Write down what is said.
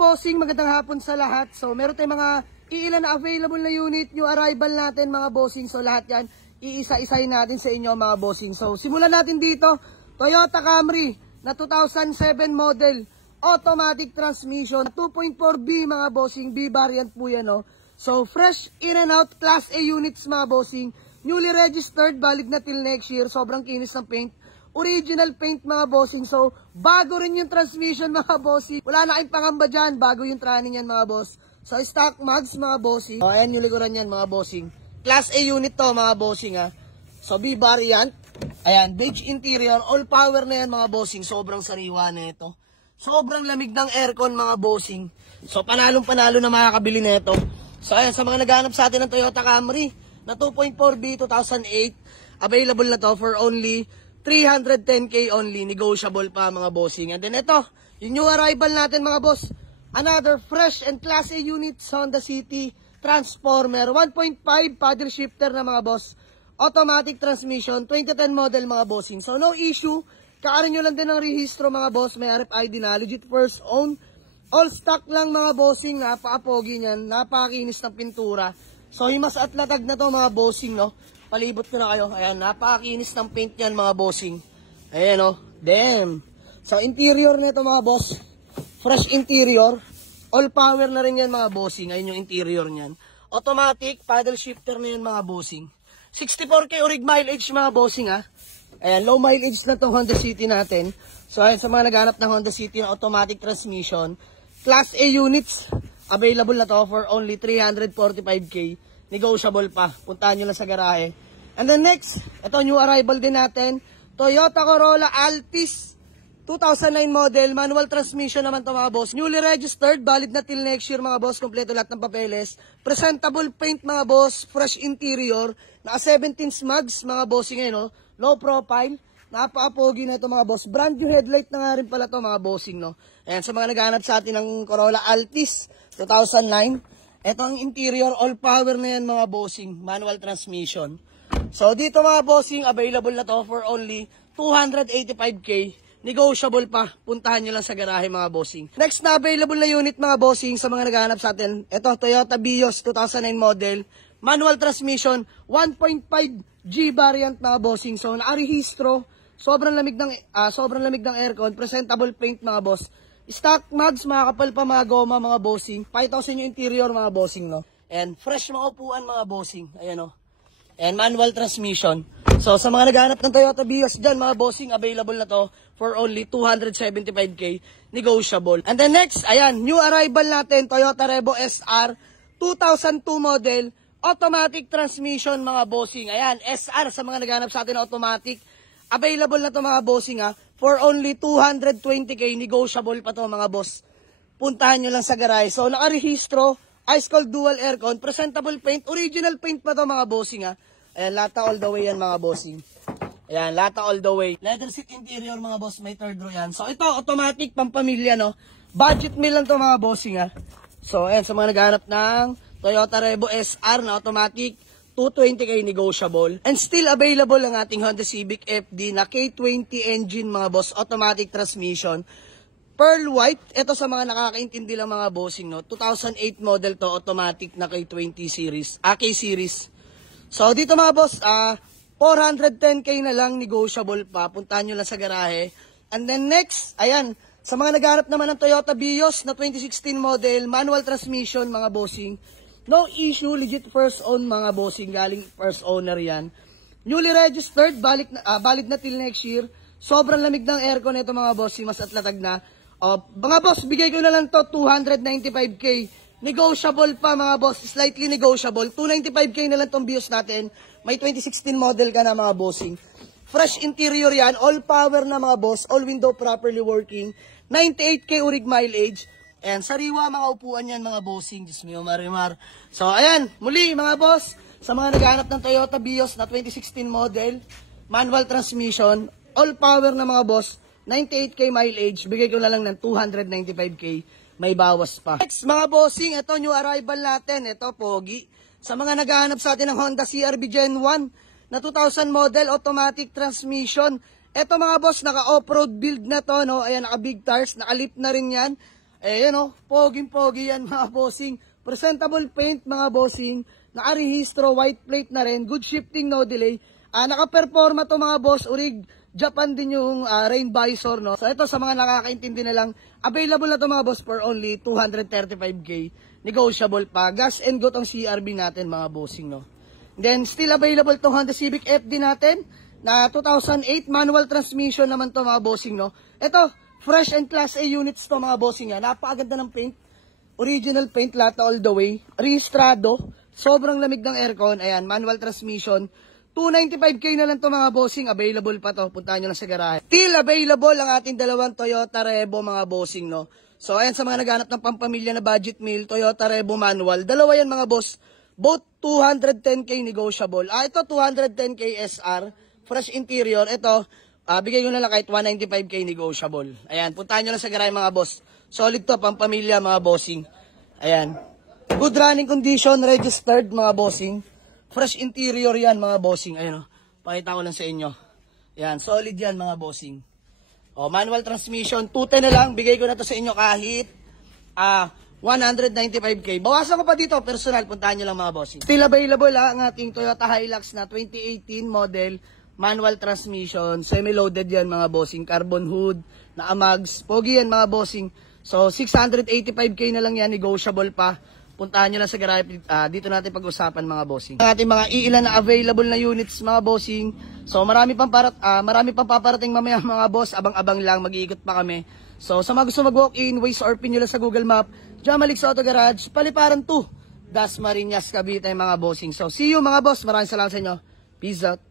bossing, magandang hapon sa lahat. So meron tayong mga iilan na available na unit, new arrival natin mga bossing. So lahat yan, iisa-isahin natin sa inyo mga bossing. So simulan natin dito, Toyota Camry na 2007 model, automatic transmission, 2.4B mga bossing, B variant po yan no. So fresh in and out, class A units mga bossing, newly registered, valid na till next year, sobrang kinis ng paint. Original paint mga bossing. So, bago rin yung transmission mga bossing. Wala na kayong pangamba dyan. Bago yung training yan mga boss. So, stock mags mga bossing. O, ayan yung likuran yan mga bossing. Class A unit to mga bossing ha. So, B variant. Ayan, beige interior. All power na yan mga bossing. Sobrang sariwa na ito. Sobrang lamig ng aircon mga bossing. So, panalong-panalo na makakabili na ito. So, ayan, sa mga naghanap sa atin ng Toyota Camry na 2.4B 2008, available na to for only 310k only, negotiable pa mga bossing. And then ito, yung new arrival natin mga boss, another fresh and class A unit, Honda City Transformer, 1.5 paddle shifter na mga boss, automatic transmission, 2010 model mga bossing. So no issue, kaarin nyo lang din ng rehistro mga boss, may RFID na, legit first own, all stock lang mga bossing, napaka-pogi nyan, napakakinis ng pintura. So himas at latag na to mga bossing no. Palibot ko na kayo. Ayan, napakakinis ng paint yan mga bossing. Ayan o. Damn. So, interior nito mga boss. Fresh interior. All power na rin yan mga bossing. Ayan yung interior niyan. Automatic, paddle shifter na yan mga bossing. 64k orig mileage mga bossing ha. Ayan, low mileage na to Honda City natin. So, ayan, sa mga naghanap ng Honda City na automatic transmission. Class A units. Available na to for only 345k. Negotiable pa. Puntahan nyo lang sa garahe. And then next, ito new arrival din natin. Toyota Corolla Altis 2009 model. Manual transmission naman to mga boss. Newly registered. Valid na till next year mga boss. Kompleto lahat ng papeles. Presentable paint mga boss. Fresh interior. Naka 17 smugs mga bossing ngayon. No? Low profile. Napaka-pogi na ito mga boss. Brand new headlight na nga rin pala to mga bossing. No? Ayan, sa mga naghanap sa atin ng Corolla Altis 2009. Ito ang interior, all power na yan mga bossing, manual transmission. So dito mga bossing, available na to for only 285k, negotiable pa, puntahan nyo lang sa garahe mga bossing. Next na available na unit mga bossing sa mga naghahanap sa atin, ito Toyota Vios 2009 model, manual transmission, 1.5G variant mga bossing. So nakarehistro, sobrang lamig ng aircon, presentable paint mga boss. Stock mags, mga kapal pa mga goma mga bossing. 5,000 yung interior mga bossing no. And fresh mga upuan mga bossing. Ayan o. And manual transmission. So sa mga naghanap ng Toyota Vios dyan mga bossing, available na to for only 275k, negotiable. And then next, ayan, new arrival natin, Toyota Revo SR 2002 model, automatic transmission mga bossing. Ayan, SR sa mga naghanap sa atin na automatic. Available na to mga bossing ha. For only 220k, negotiable pa to mga boss. Puntahan nyo lang sa garage. So, nakarehistro, ice cold dual aircon, presentable paint, original paint pa to mga bossing ha. Ayan, lata all the way yan mga bossing. Ayan, lata all the way. Leather seat interior mga boss, may third row yan. So, ito, automatic, pampamilya no. Budget meal lang to mga bossing ha. So, ayan, sa mga naghanap ng Toyota Revo SR na automatic, 220k negotiable. And still available ang ating Honda Civic FD na K20 engine mga boss, automatic transmission. Pearl white, ito sa mga nakakaintindi lang mga bossing no. 2008 model to, automatic na K20 series, K series. So dito mga boss, 410k na lang, negotiable pa. Puntahan nyo lang sa garahe. And then next, ayan, sa mga naghanap naman ng Toyota Vios na 2016 model, manual transmission mga bossing. No issue, legit first own mga bossing, galing first owner yan. Newly registered, valid na till next year. Sobrang lamig ng aircon nito mga bossing, mas atlatag na. Mga boss, bigay ko na lang to 295k. Negotiable pa mga boss, slightly negotiable. 295k na lang tong Vios natin. May 2016 model ka na mga bossing. Fresh interior yan, all power na mga boss, all window properly working. 98k urig mileage. Ayan, sariwa mga upuan yan mga bossing. Diyos mo, marimar. So, ayan, muli mga boss, sa mga naghahanap ng Toyota Vios na 2016 model, manual transmission, all power na mga boss, 98k mileage, bigay ko na lang ng 295k, may bawas pa. Next mga bossing, ito new arrival natin, ito pogi. Sa mga naghahanap sa atin ng Honda CR-V Gen 1 na 2000 model, automatic transmission, ito mga boss, naka off-road build na to, no? Ayan, naka big tires, naka lip na rin yan. Eh, yan o, poging-pogi yan mga bossing. Presentable paint mga bossing. Nakarehistro, white plate na rin. Good shifting, no delay. Naka-performa to mga boss. Urig, Japan din yung rain visor, no? So, ito sa mga nakakaintindi na lang. Available na to mga boss for only 235k. Negotiable pa. Gas and go tong CRV natin mga bossing, no? Then, still available tong Honda Civic FD natin. Na 2008 manual transmission naman to mga bossing, no? Ito, fresh and class A units to mga bossing yan. Napakaganda ng paint. Original paint lahat all the way. Rehistrado. Sobrang lamig ng aircon. Ayan, manual transmission. 295k na lang to mga bossing. Available pa to. Puntahan nyo lang sa garahe. Still available ang ating dalawang Toyota Revo mga bossing, no? So, ayan sa mga naghanap ng pampamilya na budget meal, Toyota Revo manual. Dalawa yan mga boss. Both 210k negotiable. Ito 210k SR. Fresh interior. Ito, bigay ko na lang kahit 195k negotiable. Ayan, puntahan nyo lang sa garahe mga boss. Solid to, pampamilya mga bossing. Ayan. Good running condition, registered mga bossing. Fresh interior yan mga bossing. Ayan o, pakita ko lang sa inyo. Ayan, solid yan mga bossing. O, manual transmission, 210 na lang. Bigay ko na to sa inyo kahit 195k. Bawasan ko pa dito, personal. Puntahan nyo lang mga bossing. Still available ang ating Toyota Hilux na 2018 model. Manual transmission, semi-loaded yan mga bossing. Carbon hood, na-amags. Pogi yan mga bossing. So, 685k na lang yan, negotiable pa. Puntahan nyo lang sa garahe, dito natin pag-usapan mga bossing. Ang ating mga iilan na available na units mga bossing. So, marami pang paparating mamaya mga boss. Abang-abang lang, mag-iikot pa kami. So, sa mga gusto mag-walk-in, Waze or pin nyo lang sa Google Map. Jamalik sa Auto Garage, Paliparan 2, Dasmariñas, Cavite mga bossing. So, see you mga boss. Maraming salamat sa inyo. Peace out.